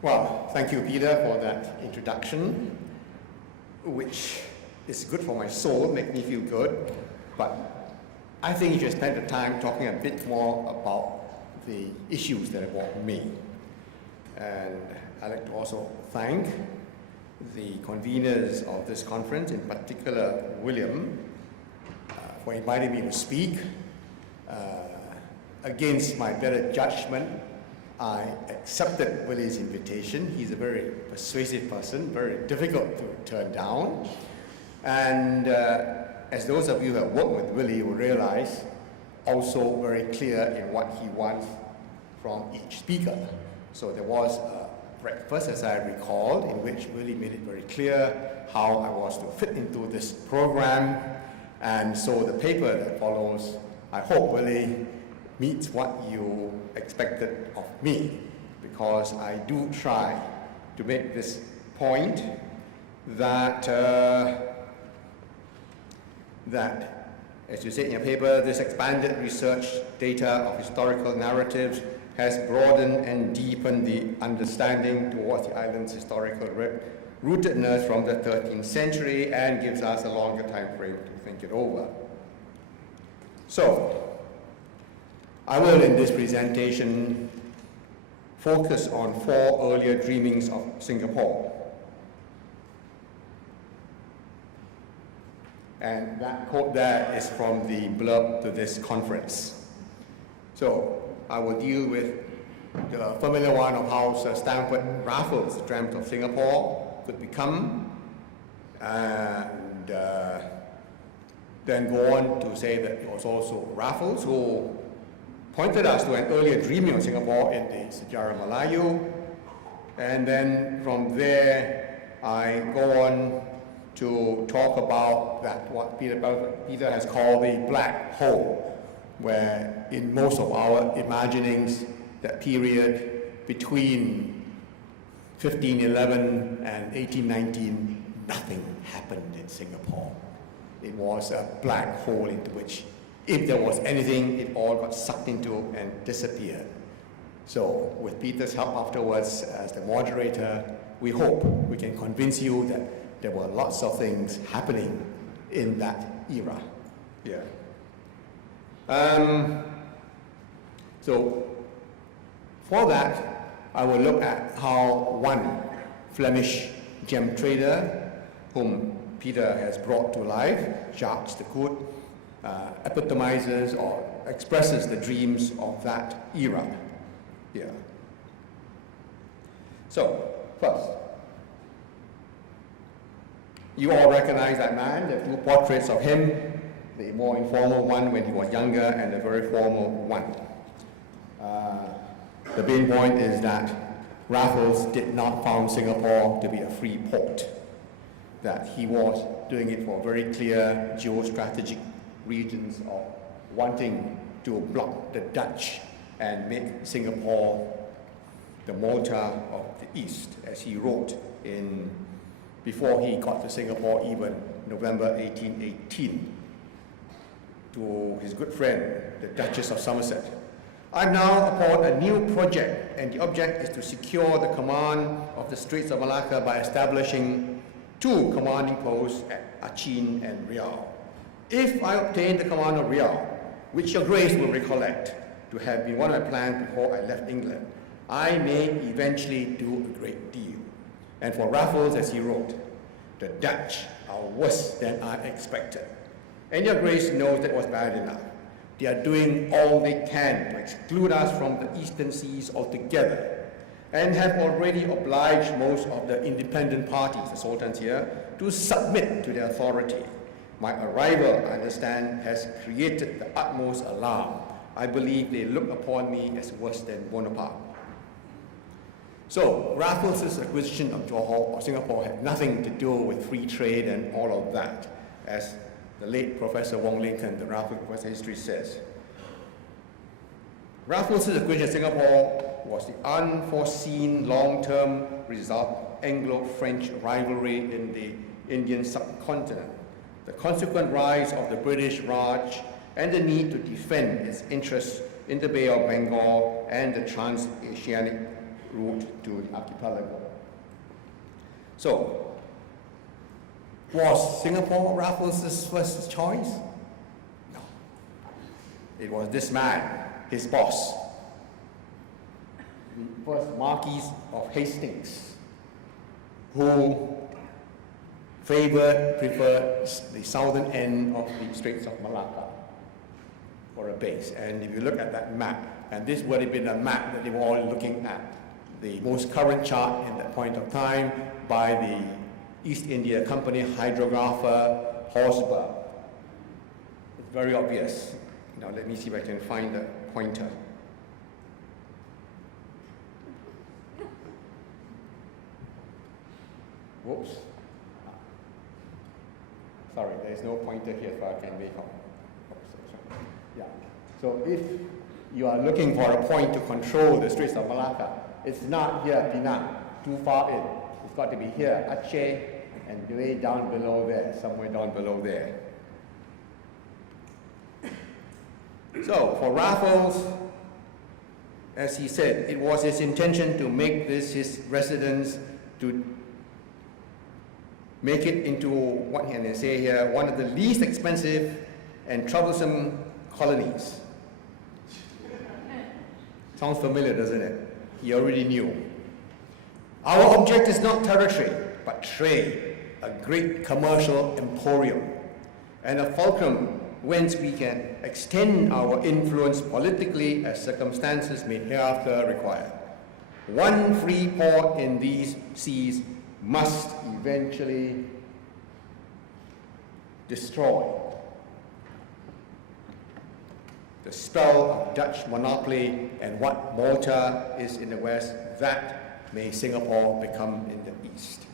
Well, thank you, Peter, for that introduction, which is good for my soul, make me feel good. But I think you should spend the time talking a bit more about the issues that involve me. And I'd like to also thank the conveners of this conference, in particular William, for inviting me to speak. Against my better judgment, I accepted Willie's invitation. He's a very persuasive person, very difficult to turn down. And as those of you who have worked with Willie will realize, also very clear in what he wants from each speaker. So there was a breakfast, as I recalled, in which Willie made it very clear how I was to fit into this program. And so the paper that follows, I hope, Willie, meets what you expected of me, because I do try to make this point that, that, as you say in your paper, this expanded research data of historical narratives has broadened and deepened the understanding towards the island's historical rootedness from the 13th century and gives us a longer time frame to think it over. So, I will, in this presentation, focus on 4 earlier dreamings of Singapore. And that quote there is from the blurb to this conference. So, I will deal with the familiar one of how Sir Stamford Raffles dreamt of Singapore could become, and then go on to say that it was also Raffles who pointed us to an earlier dreaming of Singapore in the Sejarah Melayu. And then from there, I go on to talk about that what Peter has called the black hole, where in most of our imaginings, that period between 1511 and 1819, nothing happened in Singapore. It was a black hole into which, if there was anything, it all got sucked into and disappeared. So with Peter's help afterwards as the moderator, we hope we can convince you that there were lots of things happening in that era. Yeah. So for that, I will look at how one Flemish gem trader, whom Peter has brought to life, Jacques de Cout, epitomizes or expresses the dreams of that era. Yeah. So, first, you all recognize that man. There are 2 portraits of him, the more informal one when he was younger and the very formal one. The main point is that Raffles did not found Singapore to be a free port, that he was doing it for very clear geostrategic reasons of wanting to block the Dutch and make Singapore the Malta of the East, as he wrote before he got to Singapore, even November 1818, to his good friend, the Duchess of Somerset. I'm now upon a new project, and the object is to secure the command of the Straits of Malacca by establishing 2 commanding posts at Achin and Riau. If I obtain the command of Riau, which your Grace will recollect to have been one of my plans before I left England, I may eventually do a great deal. And for Raffles, as he wrote, the Dutch are worse than I expected. And your Grace knows that was bad enough. They are doing all they can to exclude us from the eastern seas altogether, and have already obliged most of the independent parties, the sultans here, to submit to their authority. My arrival, I understand, has created the utmost alarm. I believe they look upon me as worse than Bonaparte. So Raffles' acquisition of Johor or Singapore had nothing to do with free trade and all of that, as the late Professor Wong Lincoln, the Raffles Professor of History, says. Raffles' acquisition of Singapore was the unforeseen long-term result of Anglo-French rivalry in the Indian subcontinent, the consequent rise of the British Raj, and the need to defend its interests in the Bay of Bengal and the trans-Asiatic route to the archipelago. So, was Singapore Raffles' first choice? No. It was this man, his boss, the first Marquis of Hastings, who preferred the southern end of the Straits of Malacca for a base. And if you look at that map, and this would have been a map that they were all looking at, the most current chart in that point of time by the East India Company hydrographer Horsburgh. It's very obvious. Now let me see if I can find the pointer. Whoops. Sorry, there's no pointer here, so I can make out. Yeah. So if you are looking for a point to control the Straits of Malacca, it's not here, Penang, too far in. It's got to be here, Aceh, and way down below there, somewhere down below there. So for Raffles, as he said, it was his intention to make this his residence, to make it into, what can I say here, one of the least expensive and troublesome colonies. Sounds familiar, doesn't it? He already knew. Our object is not territory, but trade, a great commercial emporium, and a fulcrum whence we can extend our influence politically as circumstances may hereafter require. One free port in these seas must eventually destroy the spell of Dutch monopoly, and what Malta is in the west, that may Singapore become in the east.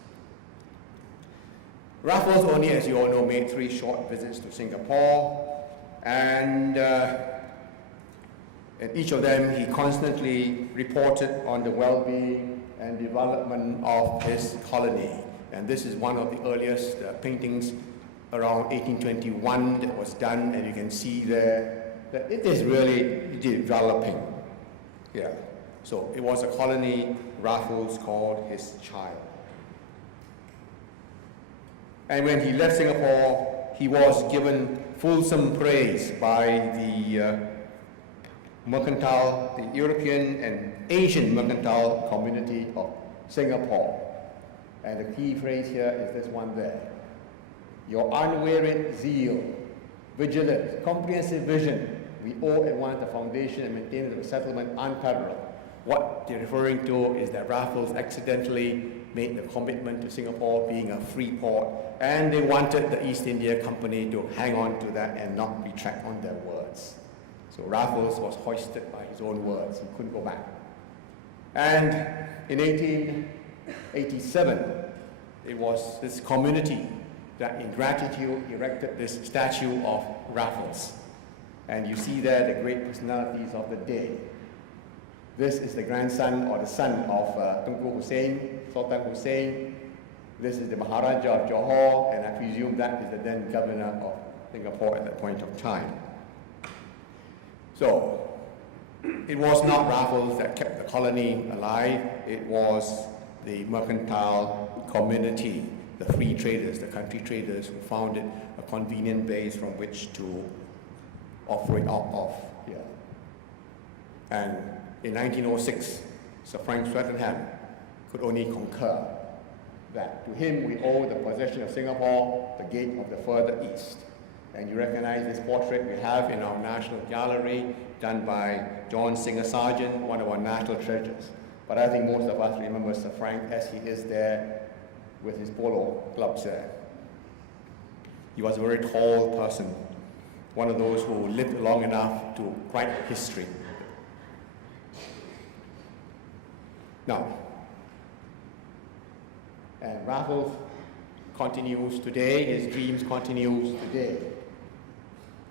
Raffles only, as you all know, made 3 short visits to Singapore, and in each of them he constantly reported on the well-being and development of his colony. And this is one of the earliest paintings around 1821 that was done, and you can see there that it is really developing. Yeah. So it was a colony Raffles called his child. And when he left Singapore, he was given fulsome praise by the the European and Asian mercantile community of Singapore. And the key phrase here is this one there. Your unwearied zeal, vigilance, comprehensive vision, we owe at once the foundation and maintenance of the settlement unparalleled. What they're referring to is that Raffles accidentally made the commitment to Singapore being a free port, and they wanted the East India Company to hang on to that and not retract on their words. So Raffles was hoisted by his own words. He couldn't go back. And in 1887, it was this community that in gratitude erected this statue of Raffles. And you see there the great personalities of the day. This is the grandson or the son of Tunku Hussein, Sultan Hussein. This is the Maharaja of Johor, and I presume that is the then governor of Singapore at that point of time. So, it was not Raffles that kept the colony alive, it was the mercantile community, the free traders, the country traders who found it a convenient base from which to operate out of here. And in 1906, Sir Frank Swettenham could only concur that to him we owe the possession of Singapore, the gate of the further east. And you recognize this portrait we have in our National Gallery, done by John Singer Sargent, one of our national treasures. But I think most of us remember Sir Frank as he is there with his polo clubs there. He was a very tall person, one of those who lived long enough to write history. Now, and Raffles continues today, his dreams continues today.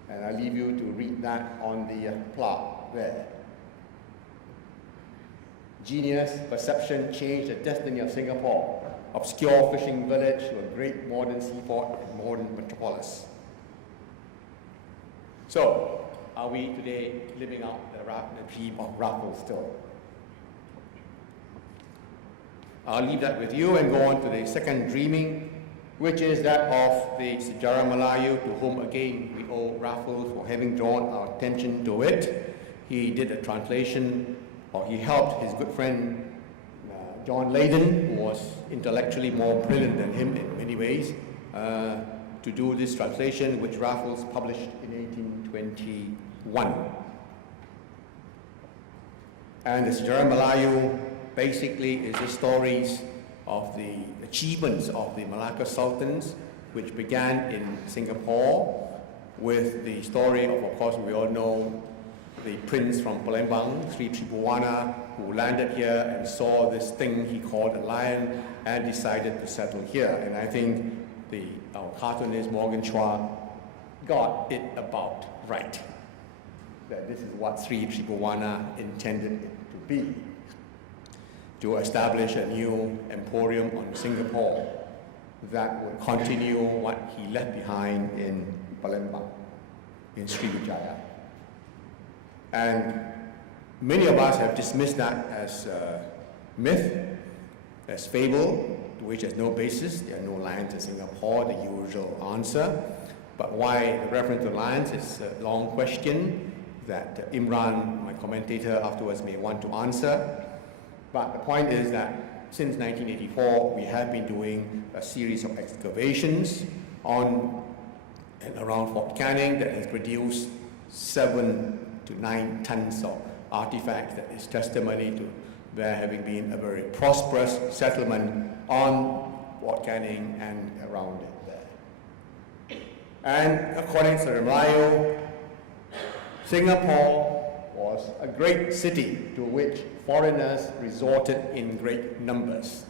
And I leave you to read that on the plaque there. Genius, perception changed the destiny of Singapore, obscure fishing village to a great modern seaport and modern metropolis. So, are we today living out the dream of Raffles still? I'll leave that with you and go on to the second dreaming, which is that of the Sejarah Melayu, to whom again we owe Raffles for having drawn our attention to it. He did a translation, or he helped his good friend John Leyden, who was intellectually more brilliant than him in many ways, to do this translation, which Raffles published in 1821. And the Sejarah Melayu basically is the stories of the achievements of the Malacca Sultans, which began in Singapore with the story of course, we all know the prince from Palembang, Sri Tribhuwana, who landed here and saw this thing he called a lion and decided to settle here. And I think our cartoonist Morgan Chua got it about right, that this is what Sri Tribhuwana intended it to be, to establish a new emporium on Singapore that would continue what he left behind in Palembang, in Sriwijaya. And many of us have dismissed that as myth, as fable, to which there's no basis. There are no lions in Singapore, the usual answer. But why the reference to lions is a long question that Imran, my commentator, afterwards may want to answer. But the point is that since 1984, we have been doing a series of excavations on and around Fort Canning that has produced 7 to 9 tons of artifacts that is testimony to there having been a very prosperous settlement on Fort Canning and around it there. And according to the Melayu, Singapore was a great city to which foreigners resorted in great numbers.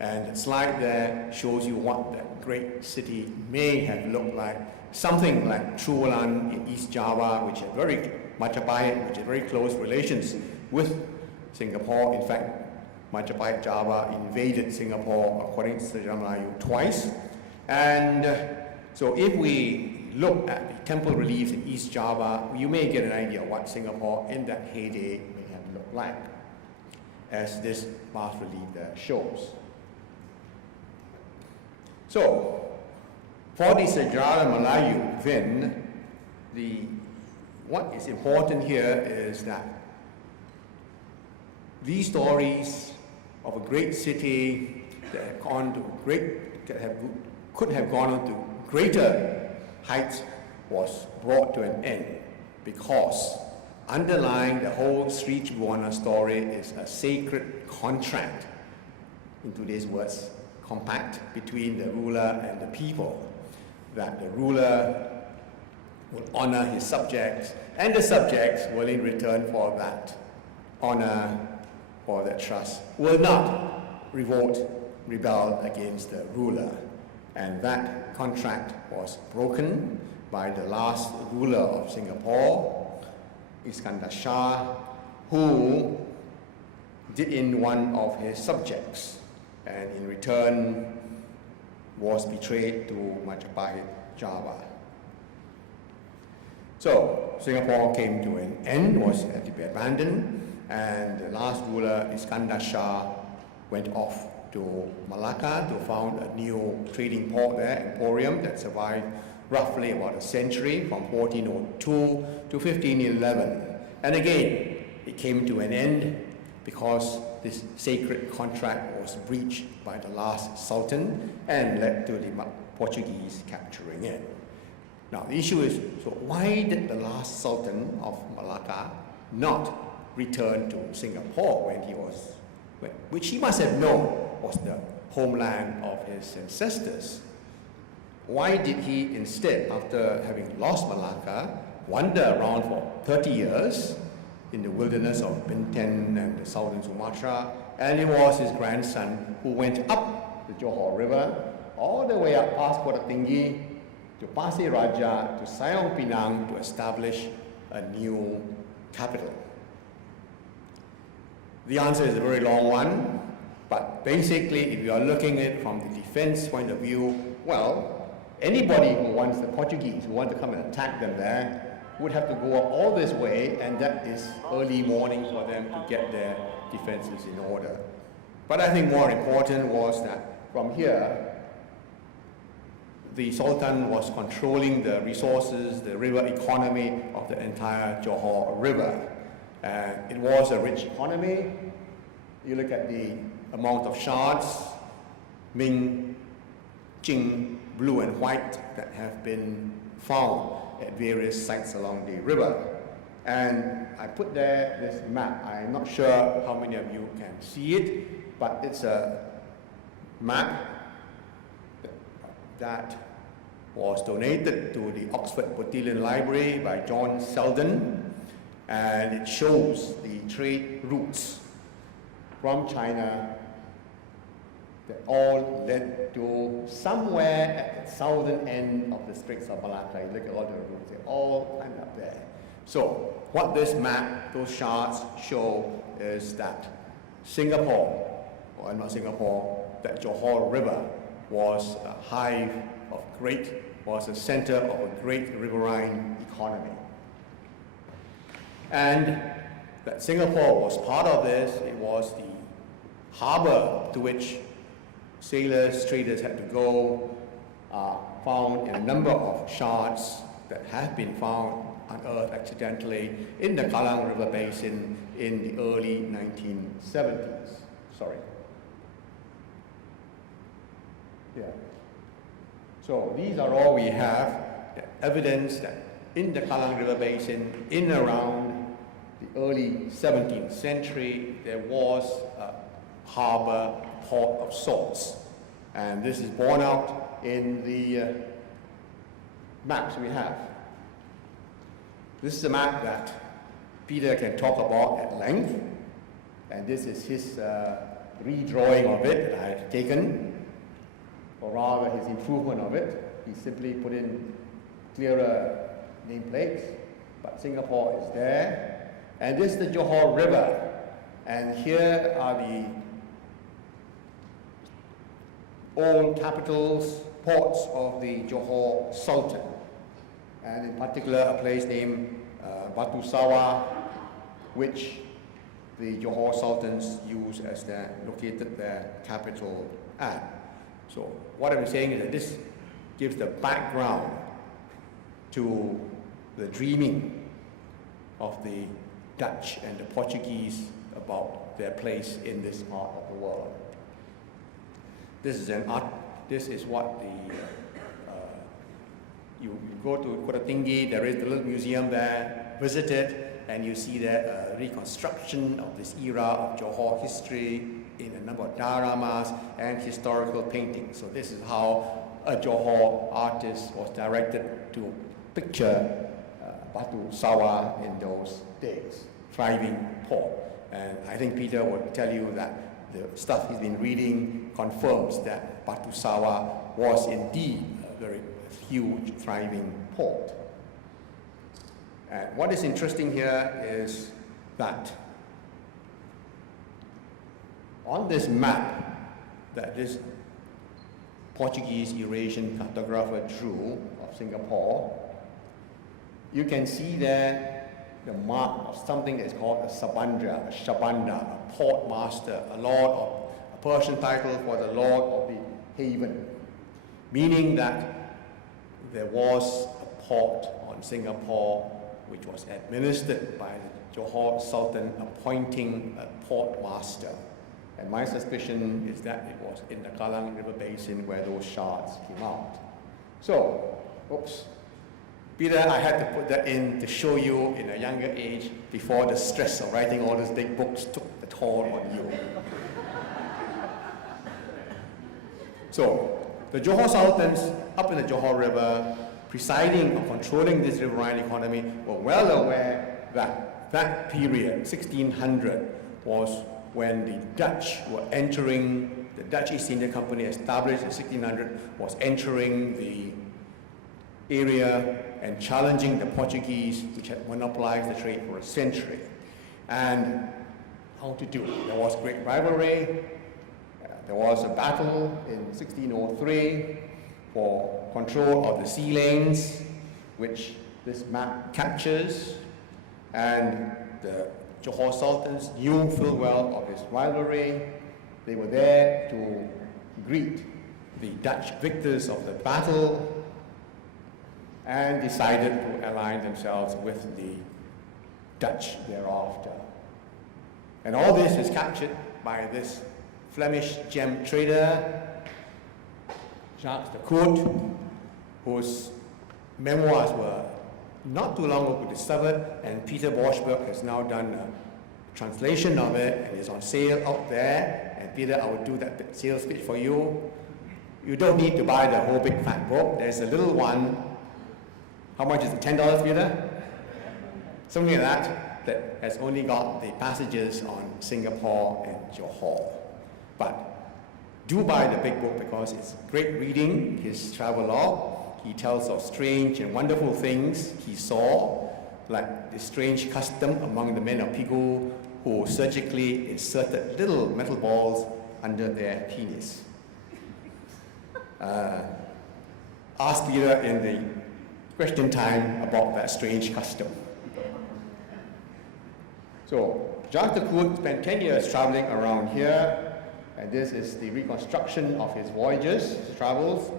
And the slide there shows you what that great city may have looked like. Something like Trulan in East Java, which had Majapahit, which had very close relations with Singapore. In fact, Majapahit Java invaded Singapore, according to Sejarah Melayu, twice. And so if we look at the temple reliefs in East Java, you may get an idea of what Singapore in that heyday may have looked like, as this bas relief there shows. So, for the Sejarah Melayu, then, what is important here is that these stories of a great city that have gone to could have gone on to greater heights was brought to an end, because underlying the whole Sri Tribhuwana story is a sacred contract, in today's words, compact between the ruler and the people, that the ruler will honor his subjects, and the subjects will in return for that honor or that trust will not rebel against the ruler. And that contract was broken by the last ruler of Singapore, Iskandar Shah, who did in one of his subjects, and in return was betrayed to Majapahit Java. So Singapore came to an end, was had to be abandoned, and the last ruler, Iskandar Shah, went off to Malacca to found a new trading port there, emporium, that survived roughly about a century, from 1402 to 1511. And again, it came to an end because this sacred contract was breached by the last sultan and led to the Portuguese capturing it. Now the issue is, so why did the last sultan of Malacca not return to Singapore which he must have known was the homeland of his ancestors? Why did he instead, after having lost Malacca, wander around for 30 years in the wilderness of Bintan and the southern Sumatra? And it was his grandson who went up the Johor River, all the way up past Kota Tinggi, to Pasir Raja, to Sayong Pinang, to establish a new capital. The answer is a very long one, but basically, if you are looking at it from the defense point of view, well, anybody who wants the Portuguese, who want to come and attack them there, would have to go up all this way, and that is early morning for them to get their defenses in order. But I think more important was that from here, the Sultan was controlling the resources, the river economy of the entire Johor River. And it was a rich economy. You look at the amount of shards, Ming, Jing, blue and white, that have been found at various sites along the river. And I put there this map. I'm not sure how many of you can see it, but it's a map that was donated to the Oxford Bodleian Library by John Selden, and it shows the trade routes from China that all led to somewhere at the southern end of the Straits of Malacca. You look at all the routes, they all end up there. So what this map, those charts show is that Singapore, or not Singapore, that Johor River was a hive of was a center of a great riverine economy. And that Singapore was part of this. It was the harbor to which sailors, traders had to go, found in a number of shards that have been found unearthed accidentally in the Kallang River Basin in the early 1970s. Sorry. Yeah. So these are all we have, the evidence that in the Kallang River Basin, in around the early 17th century, there was a harbor, port of sorts. And this is borne out in the maps we have. This is a map that Peter can talk about at length, and this is his redrawing of it that I have taken, or rather his improvement of it. He simply put in clearer nameplates, but Singapore is there. And this is the Johor River, and here are the old capitals, ports of the Johor Sultan, and in particular a place named Batu Sawah, which the Johor Sultans used as located their capital at. So what I'm saying is that this gives the background to the dreaming of the Dutch and the Portuguese about their place in this part of the world. This is what the you go to Kota Tinggi, there is the little museum there, visit it, and you see there a reconstruction of this era of Johor history in a number of dioramas and historical paintings. So this is how a Johor artist was directed to picture Batu Sawah in those days, thriving port. And I think Peter would tell you that the stuff he's been reading confirms that Batu Sawah was indeed a very huge, thriving port. And what is interesting here is that on this map that this Portuguese Eurasian cartographer drew of Singapore, you can see there the mark of something that's called a sabandra, a shabanda, a port master, a Persian title for the lord of the haven, meaning that there was a port on Singapore which was administered by the Johor Sultan appointing a port master. And my suspicion is that it was in the Kallang River Basin where those shards came out. So, oops. Peter, I had to put that in to show you in a younger age before the stress of writing all these big books took the toll on you. So, the Johor Sultans up in the Johor River, presiding or controlling this riverine economy, were well aware that that period, 1600, was when the Dutch were entering, the Dutch East India Company established in 1600, was entering the area and challenging the Portuguese, which had monopolized the trade for a century. And how to do it? There was great rivalry. There was a battle in 1603 for control of the sea lanes, which this map captures. And the Johor Sultans knew full well of this rivalry, They were there to greet the Dutch victors of the battle and decided to align themselves with the Dutch thereafter. And all this is captured by this Flemish gem trader, Jacques de Court, whose memoirs were not too long ago discovered, and Peter Boschberg has now done a translation of it, and it's on sale out there. And Peter, I will do that sales pitch for you. You don't need to buy the whole big fat book. There's a little one. How much is it? $10, Peter? Something like that, that has only got the passages on Singapore and Johor. But do buy the big book because it's great reading, his travel log. He tells of strange and wonderful things he saw, like the strange custom among the men of Pigu who surgically inserted little metal balls under their penis. Ask Peter in the question time about that strange custom. So, Jacques de Court spent 10 years traveling around here, and this is the reconstruction of his voyages, his travels.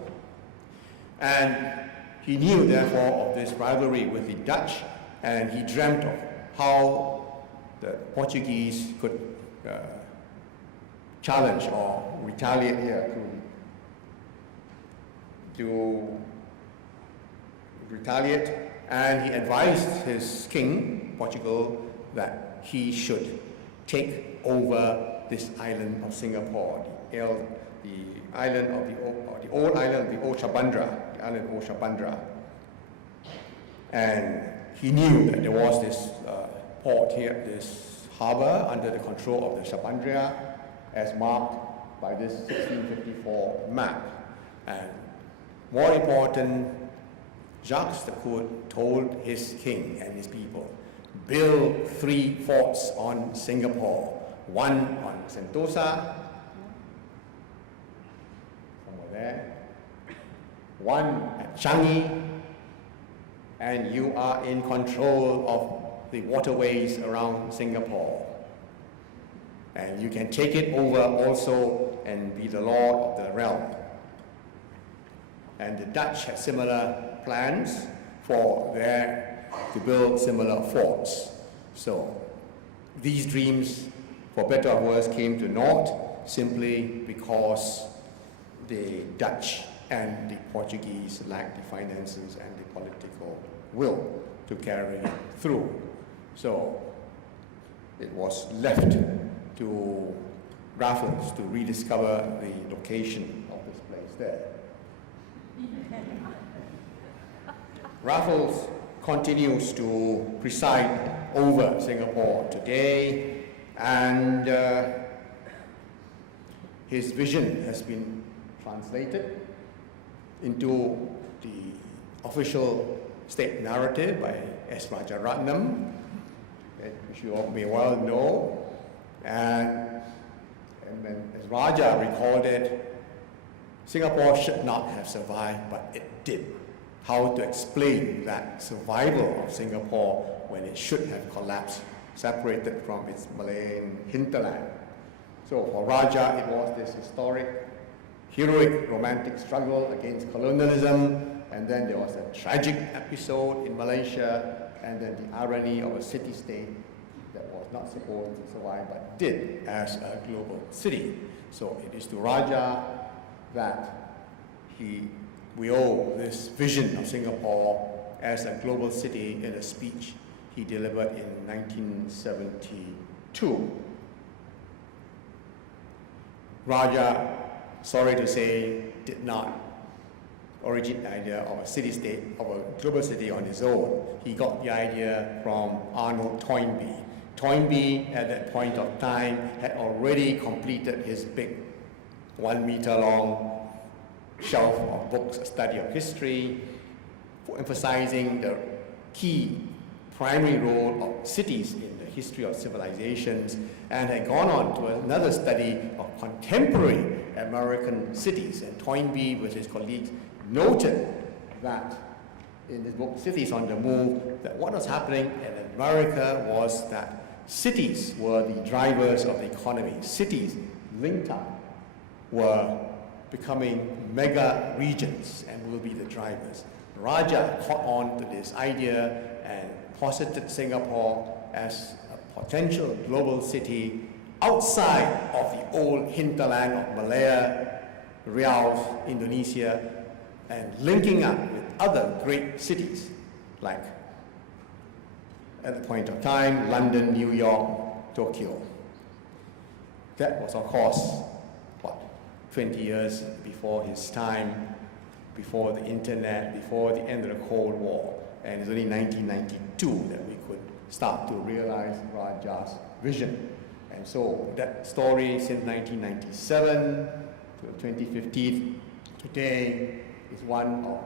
And he knew, therefore, of this rivalry with the Dutch, and he dreamt of how the Portuguese could challenge or retaliate here to retaliate. And he advised his king, Portugal, that he should take over this island of Singapore, the island of the old island of the Old Shabandra, the island of Old Shabandra. And he knew that there was this port here, this harbor under the control of the Shabandria, as marked by this 1654 map. And more important, Jacques de Court told his king and his people, build 3 forts on Singapore, one on Sentosa, somewhere there, one at Changi, and you are in control of the waterways around Singapore. And you can take it over also and be the lord of the realm. And the Dutch had similar plans to build similar forts. So these dreams, for better or worse, came to naught simply because the Dutch and the Portuguese lacked the finances and the political will to carry it through. So it was left to Raffles to rediscover the location of this place there. Raffles continues to preside over Singapore today, and his vision has been translated into the official state narrative by S. Rajaratnam, which you all may well know. And as Raja recalled it, Singapore should not have survived, but it did. How to explain that survival of Singapore when it should have collapsed, separated from its Malayan hinterland. So for Raja, it was this historic, heroic, romantic struggle against colonialism, and then there was a tragic episode in Malaysia, and then the irony of a city-state that was not supposed to survive, but did as a global city. So it is to Raja that we owe this vision of Singapore as a global city in a speech he delivered in 1972. Raja, sorry to say, did not originate the idea of a city-state, of a global city on his own. He got the idea from Arnold Toynbee. Toynbee, at that point of time, had already completed his big 1 meter long shelf of books, a study of history, for emphasizing the key primary role of cities in the history of civilizations, and had gone on to another study of contemporary American cities. And Toynbee, with his colleagues, noted that in his book, Cities on the Move, that what was happening in America was that cities were the drivers of the economy. Cities linked up were becoming mega regions and will be the drivers. Raja caught on to this idea and posited Singapore as a potential global city outside of the old hinterland of Malaya, Riau, Indonesia, and linking up with other great cities like, at the point of time, London, New York, Tokyo. That was, of course, 20 years before his time, before the internet, before the end of the Cold War. And it's only 1992 that we could start to realize Raja's vision. And so that story since 1997 to 2015 today is one of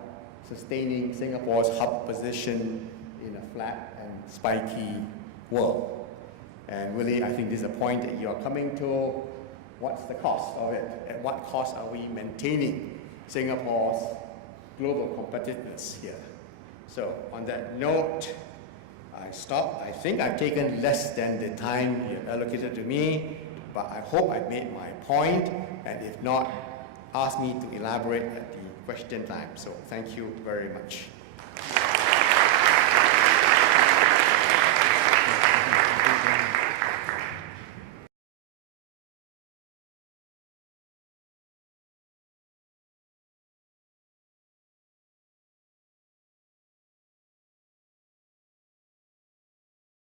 sustaining Singapore's hub position in a flat and spiky world. And really, I think this is a point that you are coming to. What's the cost of it? At what cost are we maintaining Singapore's global competitiveness here? So on that note, I stop. I think I've taken less than the time you allocated to me, but I hope I made my point, and if not, ask me to elaborate at the question time. So thank you very much.